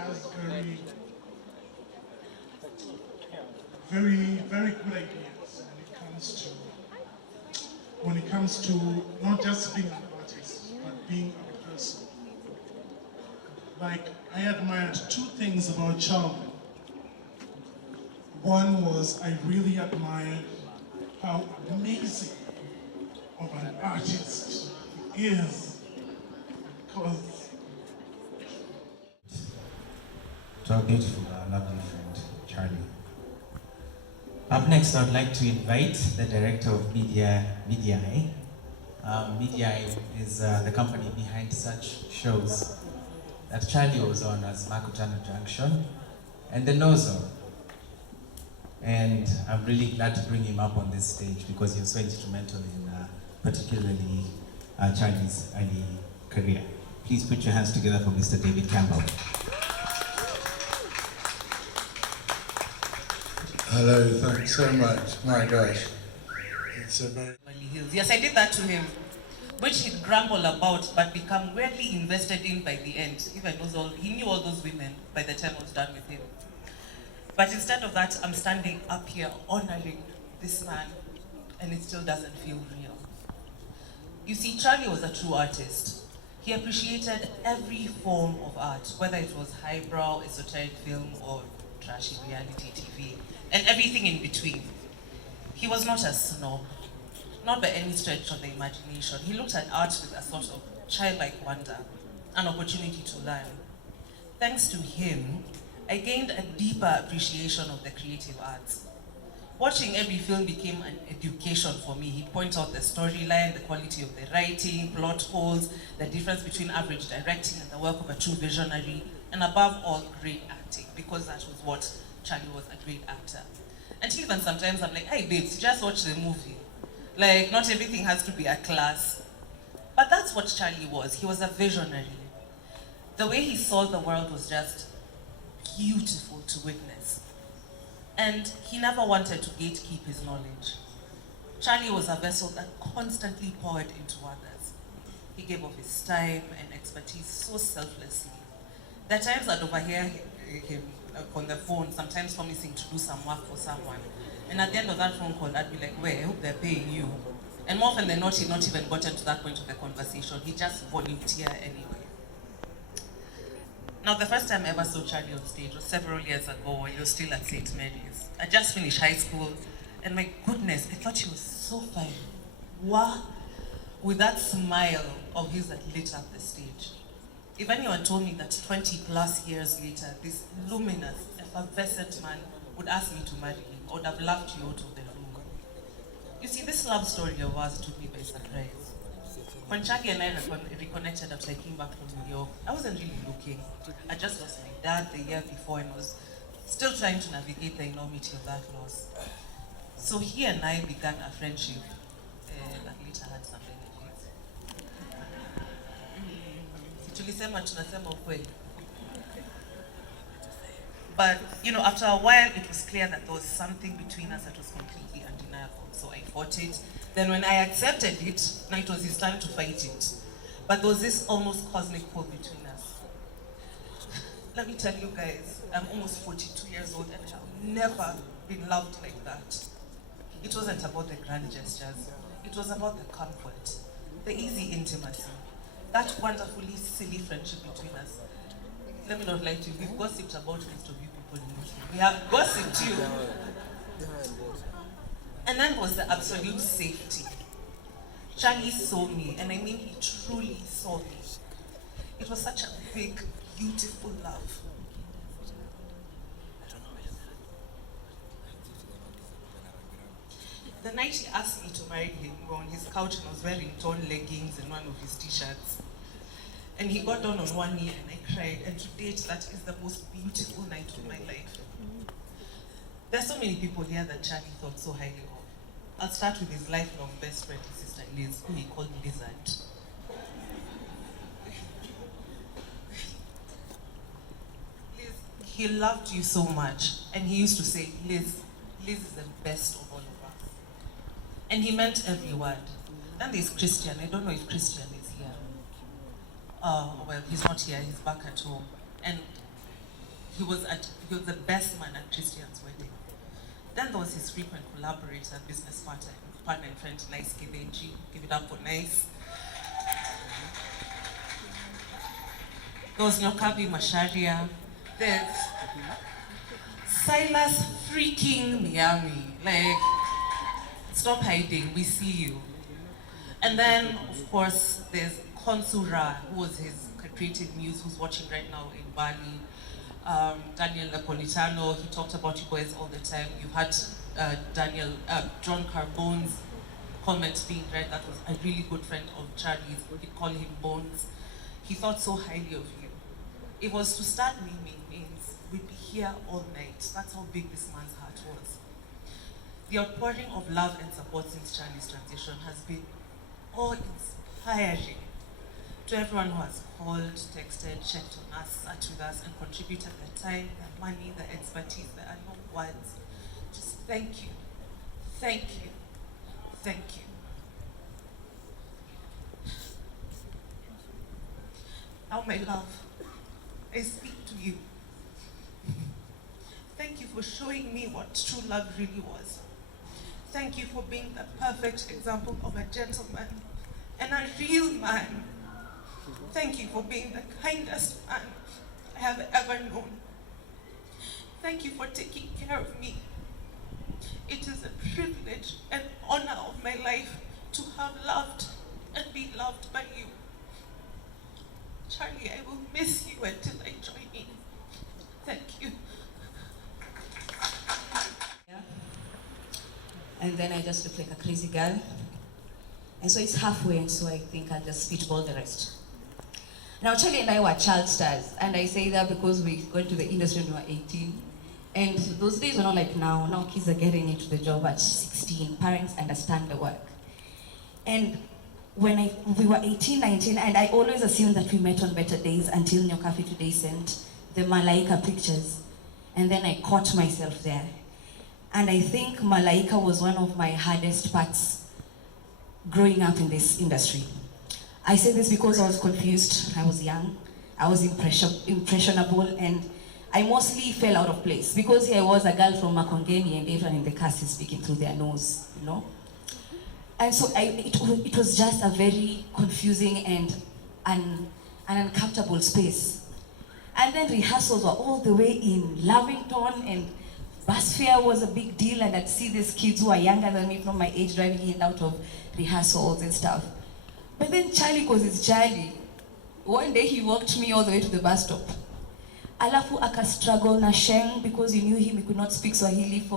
has very good ideas when it comes to not just being an artist, but being a person. Like, I admired two things about Charlie. One was I really admired how amazing of an artist he is, because to our beautiful, lovely friend, Charlie. Up next, I'd like to invite the director of Muriuki. Muriuki is the company behind such shows that Charlie was on as Makutano Junction and The Nozo. And I'm really glad to bring him up on this stage because he was so instrumental in particularly Charlie's early career. Please put your hands together for Mr. David Campbell. Hello, thanks so much. My gosh. It's a very... Yes, I did that to him, which he'd grumble about but become weirdly invested in by the end. He knew all those women by the time I was done with him. But instead of that, I'm standing up here honoring this man, and it still doesn't feel real. You see, Charlie was a true artist. He appreciated every form of art, whether it was highbrow, esoteric film, or trashy reality TV, and everything in between. He was not a snob, not by any stretch of the imagination. He looked at art with a sort of childlike wonder, an opportunity to learn. Thanks to him, I gained a deeper appreciation of the creative arts. Watching every film became an education for me. He'd point out the storyline, the quality of the writing, plot holes, the difference between average directing and the work of a true visionary, and above all, great acting, because that was what Charlie was, a great actor. Until even sometimes I'm like, hey babes, just watch the movie. Like, not everything has to be a class. But that's what Charlie was. He was a visionary. The way he saw the world was just beautiful to witness. And he never wanted to gatekeep his knowledge. Charlie was a vessel that constantly poured into others. He gave of his time and expertise so selflessly. There are times I'd overhear him on the phone, sometimes promising to do some work for someone. And at the end of that phone call, I'd be like, well, I hope they're paying you. And more often than not, he'd not even gotten to that point of the conversation. He just volunteered anyway. Now, the first time I ever saw Charlie on stage was several years ago when he was still at St. Mary's. I just finished high school, and my goodness, I thought he was so fine. Wow! With that smile of his that lit up the stage. If anyone told me that 20 plus years later, this luminous, effervescent man would ask me to marry him, I would have laughed you out of the room. You see, this love story of ours took me by surprise. When Charlie and I reconnected after I came back from New York, I wasn't really looking. I just lost my dad the year before and was still trying to navigate the enormity of that loss. So he and I began a friendship that later had some benefits. Tulisema tunasema ukweli. But, you know, after a while, it was clear that there was something between us that was completely undeniable. So I fought it. Then when I accepted it, now it was his turn to fight it. But there was this almost cosmic pull between us. Let me tell you guys, I'm almost 42 years old and I've never been loved like that. It wasn't about the grand gestures. It was about the comfort, the easy intimacy, that wonderfully silly friendship between us. Let me not lie to you, we've gossiped about most of you people in this room. We have gossiped you. And then was the absolute safety. Charlie saw me, and I mean he truly saw me. It was such a big, beautiful love. The night he asked me to marry him, we were on his couch and I was wearing torn leggings and one of his t-shirts. And he got down on one knee and I cried, and to date, that is the most beautiful night of my life. There are so many people here that Charlie thought so highly of. I'll start with his lifelong best friend, his sister Liz, who he called Lizard. Liz, he loved you so much, and he used to say, Liz is the best of all of us. And he meant every word. Then there's Christian. I don't know if Christian is here. Well, he's not here, he's back at home. And he was the best man at Christian's wedding. Then there was his frequent collaborator, business partner and friend, Nice Kibenji. Give it up for Nice. There was Nyokabi Masharia. There's Silas freaking Miami. Like, stop hiding, we see you. And then, of course, there's Konsura, who was his creative muse, who's watching right now in Bali. Daniel Napolitano, he talked about you guys all the time. You had John Carbone's comment being read. That was a really good friend of Charlie's. He'd call him Bones. He thought so highly of you. It was to start naming names. We'd be here all night. That's how big this man's heart was. The outpouring of love and support since Charlie's transition has been awe-inspiring. To everyone who has called, texted, checked on us, sat with us, and contributed their time, their money, their expertise, there are no words. Just thank you, thank you, thank you. Now, my love, I speak to you. Thank you for showing me what true love really was. Thank you for being the perfect example of a gentleman and a real man. Thank you for being the kindest man I have ever known. Thank you for taking care of me. It is a privilege and honor of my life to have loved and be loved by you. Charlie, I will miss you until I join in. Thank you. And then I just look like a crazy girl. And so it's halfway, and so I think I'll just spitball the rest. Now, Charlie and I were child stars, and I say that because we got to the industry when we were 18. And those days were not like now. Now kids are getting into the job at 16. Parents understand the work. And when we were 18, 19, and I always assumed that we met on better days until Nyokafi today sent the Malaika pictures. And then I caught myself there. And I think Malaika was one of my hardest parts growing up in this industry. I say this because I was confused, I was young, I was impressionable, and I mostly fell out of place because here I was a girl from Makongeni and everyone in the cast is speaking through their nose, you know? And so it was just a very confusing and an uncomfortable space. And then rehearsals were all the way in Lavington, and bus fare was a big deal, and I'd see these kids who are younger than me from my age driving in and out of rehearsals and stuff. But then Charlie, because it's Charlie, one day he walked me all the way to the bus stop. Alafu aka struggle na Sheng because he knew him, he could not speak Swahili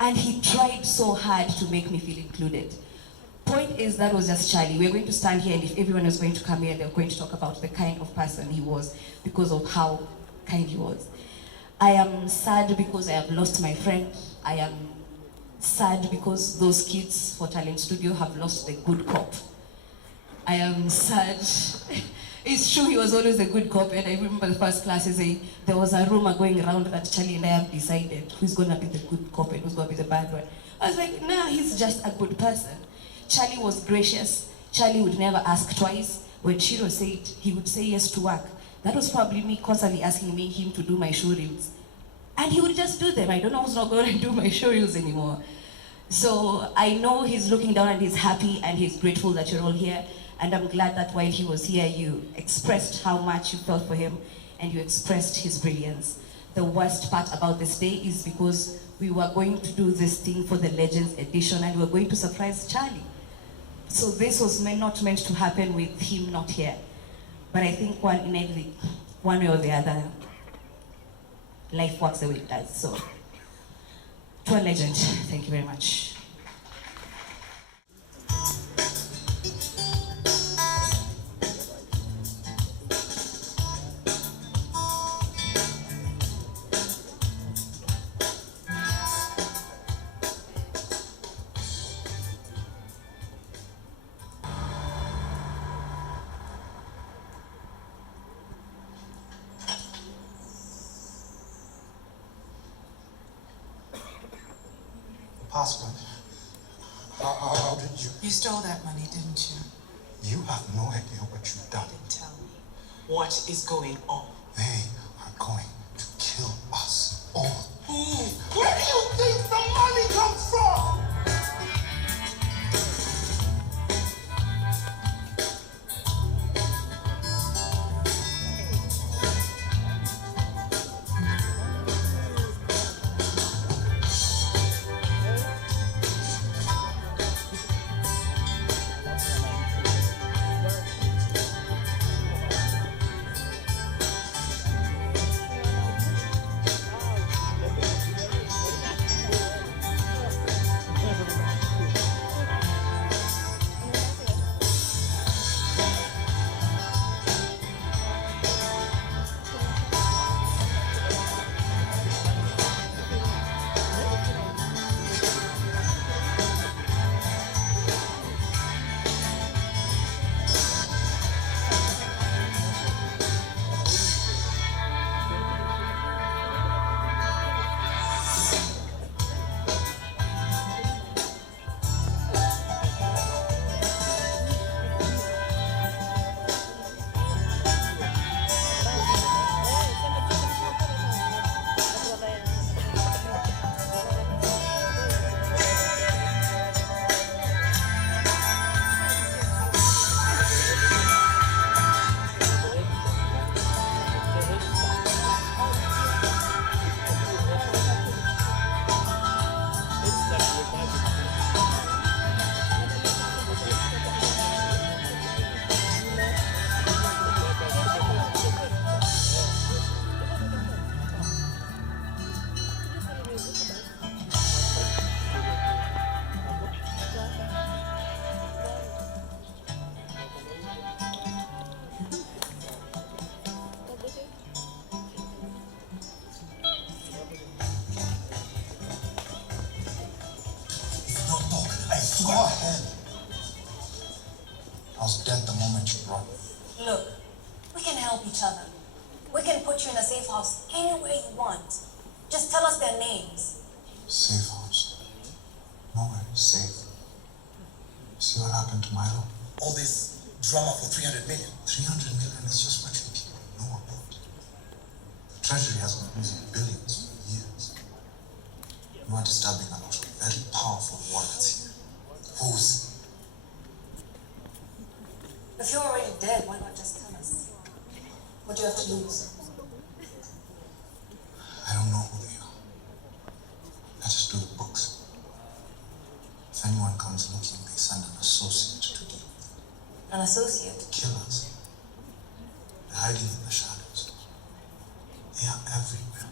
and he tried so hard to make me feel included. Point is, that was just Charlie. We're going to stand here, and if everyone is going to come here, they're going to talk about the kind of person he was because of how kind he was. I am sad because I have lost my friend. I am sad because those kids for Talent Studio have lost the good cop. I am sad. It's true, he was always a good cop, and I remember the first class, there was a rumor going around that Charlie and I have decided who's going to be the good cop and who's going to be the bad one. I was like, nah, he's just a good person. Charlie was gracious. Charlie would never ask twice. When Ciru said he would say yes to work, that was probably me constantly asking him to do my show reels. And he would just do them. I don't know who's not going to do my show reels anymore. So I know he's looking down and he's happy and he's grateful that you're all here. And I'm glad that while he was here, you expressed how much you felt for him and you expressed his brilliance. The worst part about this day is because we were going to do this thing for the Legends edition and we were going to surprise Charlie. So this was not meant to happen with him not here. But I think one way or the other, life works the way it does. So, to a legend, thank you very much. Password. How did you? You stole that money, didn't you? You have no idea what you've done. Then tell me, what is going on? They are going to kill help each other. We can put you in a safe house anywhere you want. Just tell us their names. Safe house. Nowhere is safe. See what happened to Milo? All this drama for 300 million. 300 million is just what you people know about. The Treasury has been losing billions for years. You are disturbing a lot of very powerful wallets here. Whose? If you're already dead, why not just tell us? What do you have to lose? I don't know who they are. I just do the books. If anyone comes looking, they send an associate to deal with it. An associate? Killers. They're hiding in the shadows. They are everywhere.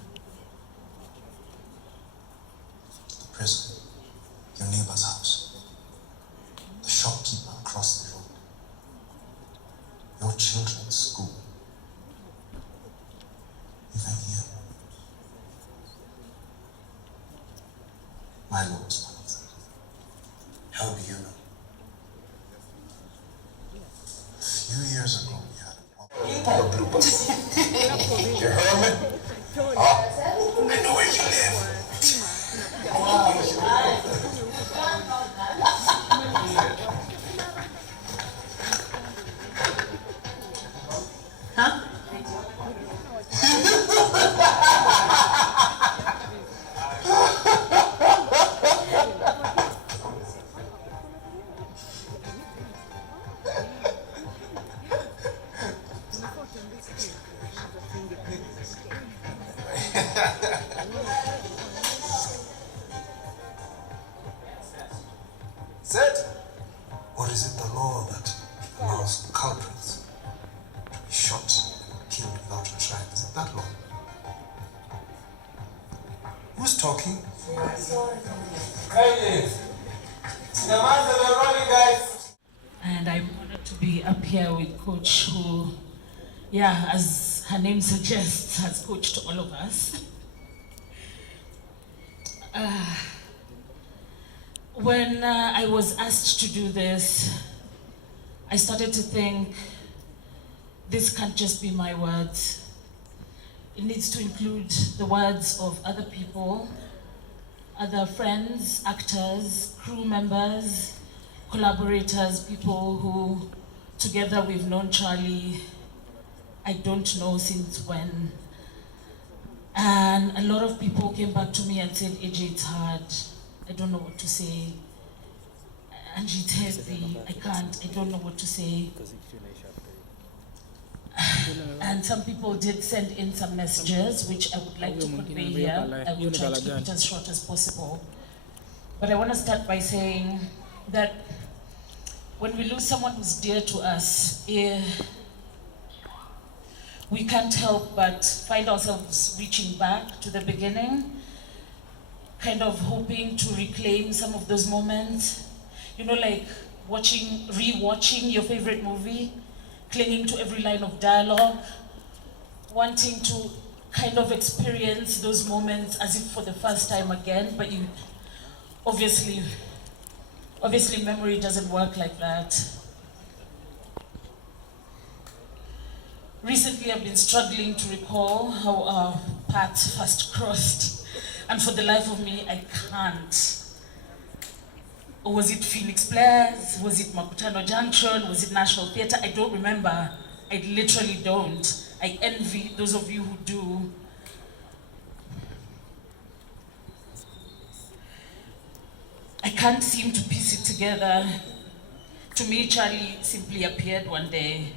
The prison, your neighbor's house, the shopkeeper across the road, your children's school, even here. Milo was one of them. How do you know? A few years ago, we had a problem. You heard me? I know where you live. Huh? Sit. Or is it the law that allows culprits to be shot and killed without a trial? Is it that law? Who's talking? And I'm honored to be up here with Coach who, yeah, as her name suggests, has coached all of us. When I was asked to do this, I started to think, this can't just be my words. It needs to include the words of other people, other friends, actors, crew members, collaborators, people who together we've known Charlie, I don't know since when. And a lot of people came back to me and said, AJ, it's hard. I don't know what to say. Angie, it's heavy. I can't. I don't know what to say. And some people did send in some messages, which I would like to convey here. I will try to keep it as short as possible. But I want to start by saying that when we lose someone who's dear to us, we can't help but find ourselves reaching back to the beginning, kind of hoping to reclaim some of those moments. You know, like re-watching your favorite movie, clinging to every line of dialogue, wanting to kind of experience those moments as if for the first time again, but you obviously memory doesn't work like that. Recently, I've been struggling to recall how our paths first crossed, and for the life of me, I can't. Was it Phoenix Players? Was it Makutano Junction? Was it National Theatre? I don't remember. I literally don't. I envy those of you who do. I can't seem to piece it together. To me, Charlie simply appeared one day.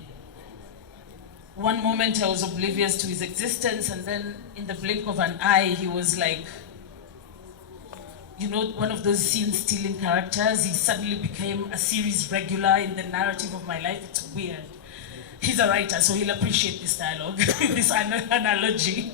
One moment I was oblivious to his existence, and then in the blink of an eye, he was like, you know, one of those scene-stealing characters. He suddenly became a series regular in the narrative of my life. It's weird. He's a writer, so he'll appreciate this dialogue, this analogy.